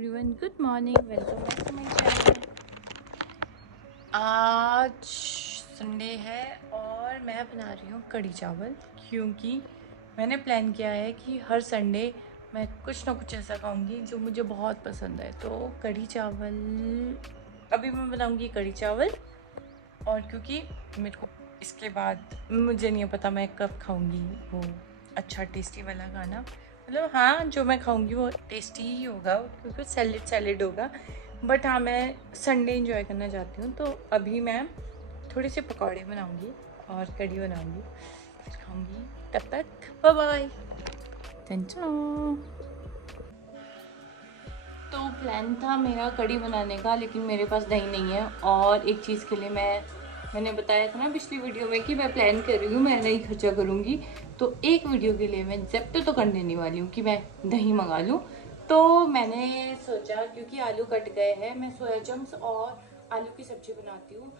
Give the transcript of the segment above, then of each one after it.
Everyone, good morning, welcome back to my channel. आज Sunday है और मैं बना रही हूँ कढ़ी चावल, क्योंकि मैंने प्लान किया है कि हर संडे मैं कुछ ना कुछ ऐसा खाऊंगी जो मुझे बहुत पसंद है। तो कढ़ी चावल अभी मैं बनाऊंगी कढ़ी चावल, और क्योंकि मेरे को इसके बाद मुझे नहीं पता मैं कब खाऊंगी वो अच्छा टेस्टी वाला खाना। मतलब हाँ, जो मैं खाऊंगी वो टेस्टी ही होगा क्योंकि सैलेड होगा। बट हाँ, मैं संडे इंजॉय करना चाहती हूँ, तो अभी मैं थोड़े से पकौड़े बनाऊंगी और कढ़ी बनाऊंगी, फिर खाऊंगी। तब तक बाय बाय। तो प्लान था मेरा कढ़ी बनाने का, लेकिन मेरे पास दही नहीं है। और एक चीज़ के लिए मैंने बताया था ना पिछली वीडियो में कि मैं प्लान कर रही हूँ, मैं नहीं खर्चा करूँगी। तो एक वीडियो के लिए मैं ज़ेप्टो तो करने नहीं वाली हूँ कि मैं दही मंगा लूँ। तो मैंने सोचा क्योंकि आलू कट गए हैं, मैं सोया चंक्स और आलू की सब्ज़ी बनाती हूँ,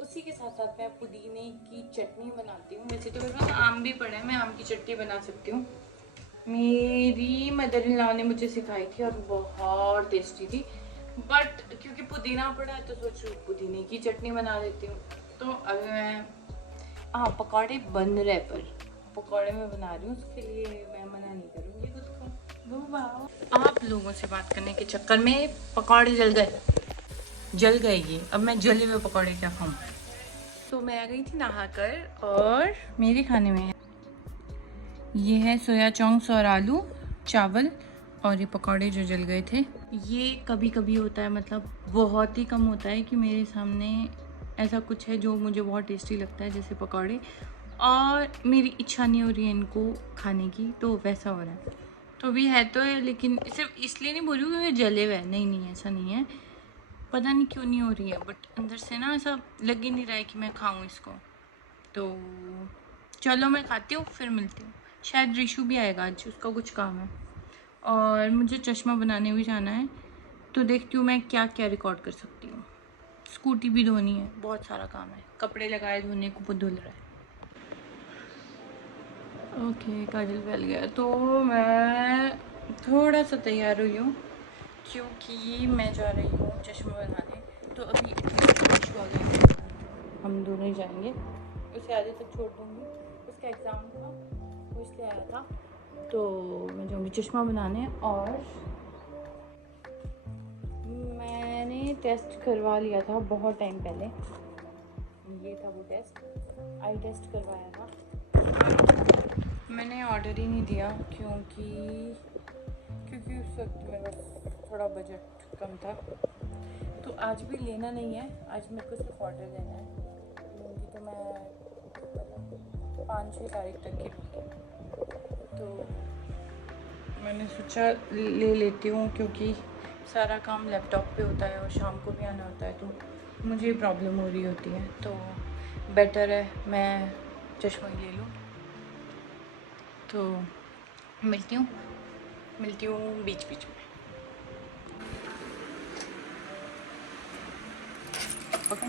उसी के साथ साथ मैं पुदीने की चटनी बनाती हूँ। वैसे तो मेरे पास आम भी पड़ा है, मैं आम की चटनी बना सकती हूँ। मेरी मदर इन लॉ ने मुझे सिखाई थी और बहुत टेस्टी थी। बट क्योंकि पुदीना पड़ा है तो सोच रही हूँ पुदीने की चटनी बना देती हूँ। तो अभी मैं पकौड़े बन रहे, पर पकौड़े मैं बना रही हूँ, उसके लिए मैं मना नहीं करूँगी खुद को। आप लोगों से बात करने के चक्कर में पकौड़े जल गए ये। अब मैं जले हुए पकौड़े क्या खाऊँ। तो मैं आ गई थी नहाकर और मेरे खाने में ये है सोया चंक्स और आलू चावल, और ये पकौड़े जो जल गए थे। ये कभी कभी होता है, मतलब बहुत ही कम होता है कि मेरे सामने ऐसा कुछ है जो मुझे बहुत टेस्टी लगता है, जैसे पकौड़े, और मेरी इच्छा नहीं हो रही है इनको खाने की, तो वैसा हो रहा है। तो अभी है तो है, लेकिन सिर्फ इसलिए नहीं बोल रही हूँ क्योंकि जले हुए हैं, नहीं ऐसा नहीं है। पता नहीं क्यों नहीं हो रही है, बट अंदर से ना ऐसा लग ही नहीं रहा है कि मैं खाऊँ इसको। तो चलो मैं खाती हूँ, फिर मिलती हूँ। शायद रिशु भी आएगा आज, उसका कुछ काम है, और मुझे चश्मा बनाने भी जाना है। तो देखती हूँ मैं क्या क्या रिकॉर्ड कर सकती हूँ। स्कूटी भी धोनी है, बहुत सारा काम है, कपड़े लगाए धोने को, वो धुल रहा है। ओके, काजल फैल गया। तो मैं थोड़ा सा तैयार हुई हूँ क्योंकि मैं जा रही हूँ चश्मा बनाने। तो अभी रिशु आ गई, हम दोनों ही जाएंगे। उसे आधे तक छोड़ दूँगी, उसका एग्ज़ाम था वो इसलिए आया था। तो मैं जाऊँगी चश्मा बनाने, और मैंने टेस्ट करवा लिया था बहुत टाइम पहले। ये था वो टेस्ट, आई टेस्ट करवाया था। मैंने ऑर्डर ही नहीं दिया क्योंकि उस वक्त मेरे पास थोड़ा बजट कम था। तो आज भी लेना नहीं है, आज मेरे को सिर्फ ऑर्डर देना है। लूँगी तो मैं 5-6 तारीख तक की लूँगी। तो मैंने सोचा ले लेती हूँ, क्योंकि सारा काम लैपटॉप पे होता है और शाम को भी आना होता है, तो मुझे प्रॉब्लम हो रही होती है। तो बेटर है मैं चश्मा ही ले लूँ। तो मिलती हूँ बीच बीच में। ओके,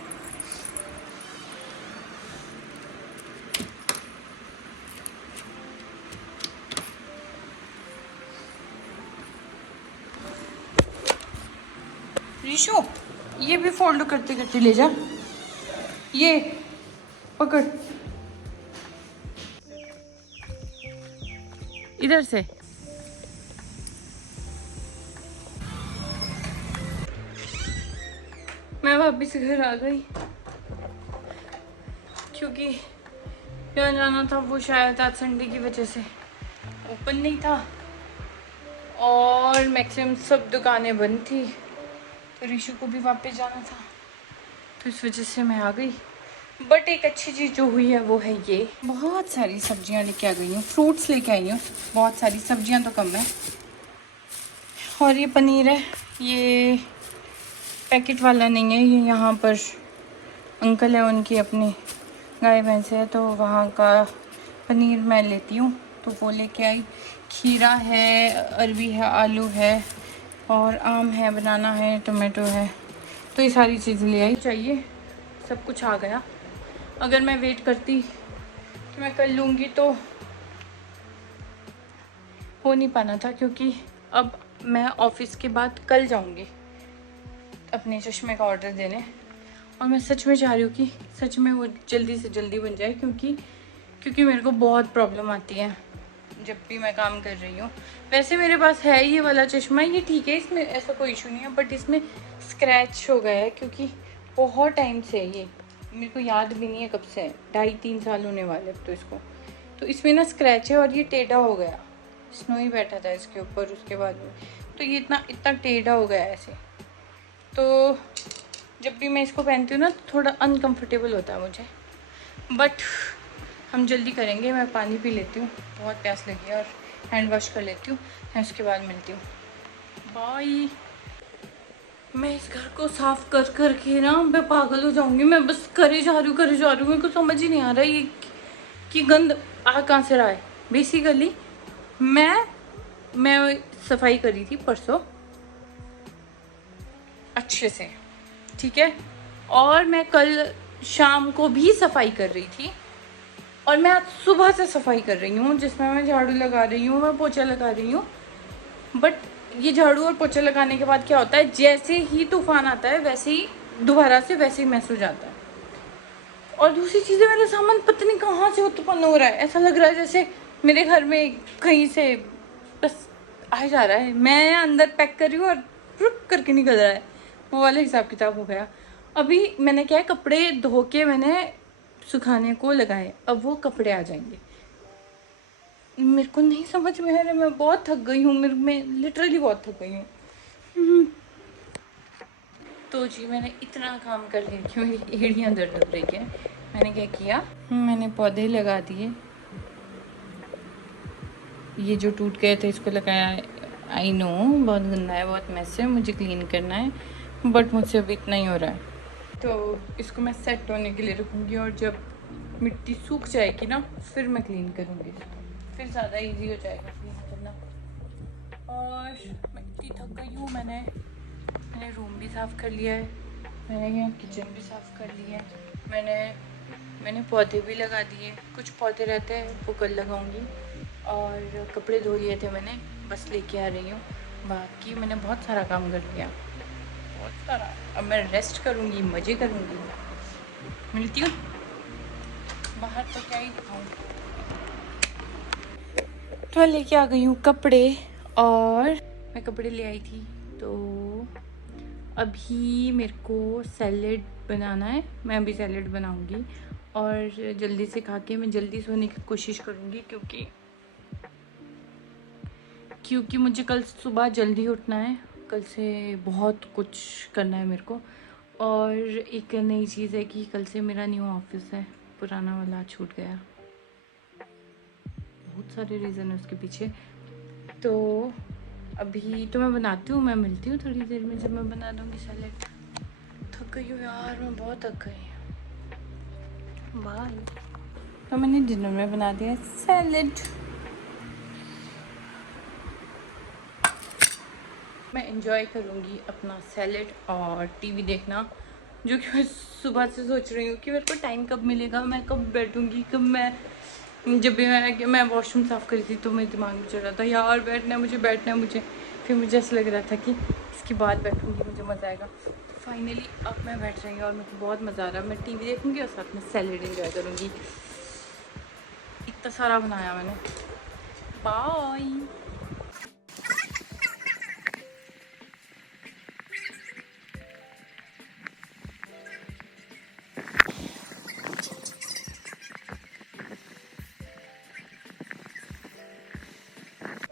रिशु ये भी फोल्ड करते करते ले जा, ये पकड़ इधर से। मैं वापस घर आ गई क्योंकि जहाँ जाना था वो शायद आज संडे की वजह से ओपन नहीं था, और मैक्सिमम सब दुकानें बंद थी। तो रिशु को भी वापस जाना था, तो इस वजह से मैं आ गई। बट एक अच्छी चीज़ जो हुई है वो है ये, बहुत सारी सब्जियां लेके आ गई हूँ, फ्रूट्स लेके आई हूँ बहुत सारी, सब्जियां तो कम है। और ये पनीर है, ये पैकेट वाला नहीं है, ये यहाँ पर अंकल है उनकी अपनी गाय भैंस है, तो वहाँ का पनीर मैं लेती हूँ, तो वो लेके आई। खीरा है, अरबी है, आलू है, और आम है, बनाना है, टमाटो है। तो ये सारी चीज़ें ले आई। चाहिए सब कुछ आ गया। अगर मैं वेट करती कि मैं कर लूँगी तो हो नहीं पाना था, क्योंकि अब मैं ऑफिस के बाद कल जाऊंगी अपने चश्मे का ऑर्डर देने, और मैं सच में चाह रही हूँ कि सच में वो जल्दी से जल्दी बन जाए, क्योंकि मेरे को बहुत प्रॉब्लम आती है जब भी मैं काम कर रही हूँ। वैसे मेरे पास है ये वाला चश्मा, ये ठीक है, इसमें ऐसा कोई इशू नहीं है, बट इसमें स्क्रैच हो गया है क्योंकि बहुत टाइम से ये मेरे को याद भी नहीं है कब से है, 2.5-3 साल होने वाले अब तो इसको। तो इसमें ना स्क्रैच है और ये टेढ़ा हो गया, स्नो ही बैठा था इसके ऊपर उसके बाद में, तो ये इतना टेढ़ा हो गया ऐसे। तो जब भी मैं इसको पहनती हूँ ना तो थोड़ा अनकंफर्टेबल होता है मुझे, बट हम जल्दी करेंगे। मैं पानी पी लेती हूँ, बहुत प्यास लगी है, और हैंड वॉश कर लेती हूँ, मैं उसके बाद मिलती हूँ। बाय। मैं इस घर को साफ कर के ना मैं पागल हो जाऊँगी, मैं बस करे जा रही हूँ, मेरे को समझ ही नहीं आ रहा है ये कि गंद आ कहाँ से रहा है। बेसिकली मैं सफाई करी थी परसों अच्छे से, ठीक है, और मैं कल शाम को भी सफाई कर रही थी, और मैं आज सुबह से सफाई कर रही हूँ, जिसमें मैं झाड़ू लगा रही हूँ, मैं पोछा लगा रही हूँ। बट ये झाड़ू और पोछा लगाने के बाद क्या होता है, जैसे ही तूफान आता है वैसे ही दोबारा से वैसे ही महसूस जाता है। और दूसरी चीज़ है, मेरा सामान पता नहीं कहाँ से उत्पन्न हो रहा है, ऐसा लग रहा है जैसे मेरे घर में कहीं से बस आ जा रहा है, मैं अंदर पैक कर रही हूँ और रुक करके निकल रहा है, वो वाला हिसाब किताब हो गया। अभी मैंने क्या है, कपड़े धो के मैंने सुखाने को लगाए, अब वो कपड़े आ जाएंगे। मेरे को नहीं समझ में आ रहा, मैं बहुत थक गई हूँ, मैं लिटरली बहुत थक गई हूँ। तो जी मैंने इतना काम कर लिया कि मेरी एड़ियाँ दर्द हो रही है। मैंने क्या किया, मैंने पौधे लगा दिए, ये जो टूट गए थे इसको लगाया। आई नो बहुत गंदा है, बहुत मैस है, मुझे क्लीन करना है, बट मुझसे अभी इतना ही हो रहा है। तो इसको मैं सेट होने के लिए रखूँगी, और जब मिट्टी सूख जाएगी ना फिर मैं क्लीन करूँगी इसको, फिर ज़्यादा इजी हो जाएगा क्लीन करना। और मैं इतनी थक गई हूँ, मैंने रूम भी साफ़ कर लिया है, मैंने यहाँ किचन भी साफ़ कर लिया है, मैंने पौधे भी लगा दिए, कुछ पौधे रहते हैं वो कल लगाऊंगी, और कपड़े धो लिए थे मैंने, बस लेके आ रही हूँ। बाकी मैंने बहुत सारा काम कर लिया, बहुत सारा। अब मैं रेस्ट करूँगी, मज़े करूँगी। मिलती हूँ बाहर, तो क्या ही दिखाऊँ। तो लेके आ गई हूँ कपड़े, और मैं कपड़े ले आई थी। तो अभी मेरे को सैलेड बनाना है, मैं अभी सैलेड बनाऊँगी, और जल्दी से खा के मैं जल्दी सोने की कोशिश करूँगी, क्योंकि मुझे कल सुबह जल्दी उठना है, कल से बहुत कुछ करना है मेरे को। और एक नई चीज़ है कि कल से मेरा न्यू ऑफिस है, पुराना वाला छूट गया, बहुत सारे रीज़न है उसके पीछे। तो अभी तो मैं बनाती हूँ, मैं मिलती हूँ थोड़ी देर में जब मैं बना दूँगी सैलेड। थक गई हूँ यार, मैं बहुत थक गई हूँ। बाय। तो मैंने डिनर में बना दिया सैलेड। मैं इंजॉय करूँगी अपना सैलेड और टीवी देखना, जो कि मैं सुबह से सोच रही हूँ कि मेरे को टाइम कब मिलेगा, मैं कब बैठूँगी, जब भी मैं वॉशरूम साफ़ करी थी तो मेरे दिमाग में चल रहा था यार बैठना है मुझे। फिर मुझे ऐसा लग रहा था कि इसके बाद बैठूँगी, मुझे मज़ा आएगा। तो फाइनली अब मैं बैठ रही हूँ और मेरे को बहुत मज़ा आ रहा है। मैं टीवी देखूँगी और साथ में सैलेड इंजॉय करूँगी। इतना सारा बनाया मैंने। बाय।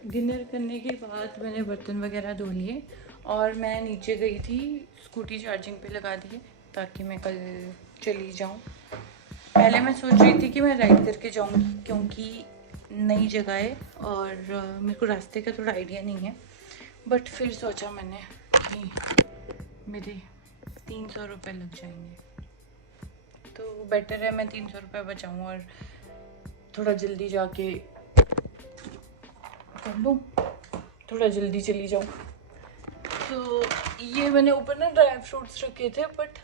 डिनर करने के बाद मैंने बर्तन वगैरह धो लिए, और मैं नीचे गई थी, स्कूटी चार्जिंग पे लगा दी ताकि मैं कल चली जाऊँ। पहले मैं सोच रही थी कि मैं राइड करके जाऊँगी, क्योंकि नई जगह है और मेरे को रास्ते का थोड़ा आइडिया नहीं है। बट फिर सोचा मैंने कि मेरे 300 रुपये लग जाएंगे, तो बेटर है मैं 300 रुपये बचाऊँ और थोड़ा जल्दी जाके कर लूँ, थोड़ा जल्दी चली जाऊँ। तो ये मैंने ऊपर ना ड्राई फ्रूट्स रखे थे, बट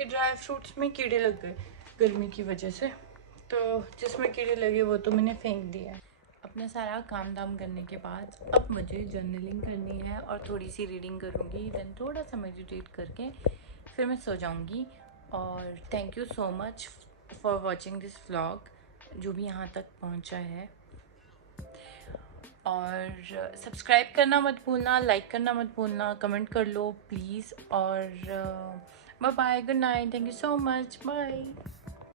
ये ड्राई फ्रूट्स में कीड़े लग गए गर्मी की वजह से, तो जिसमें कीड़े लगे वो तो मैंने फेंक दिया है। अब इतना सारा काम धाम करने के बाद अब मुझे जर्नलिंग करनी है और थोड़ी सी रीडिंग करूँगी, देन थोड़ा सा मेडिटेट करके फिर मैं सो जाऊँगी। और thank you so much for watching this vlog, जो भी यहाँ तक पहुँचा है। और सब्सक्राइब करना मत भूलना, लाइक करना मत भूलना, कमेंट कर लो प्लीज़। और bye bye, good night, thank you so much, bye.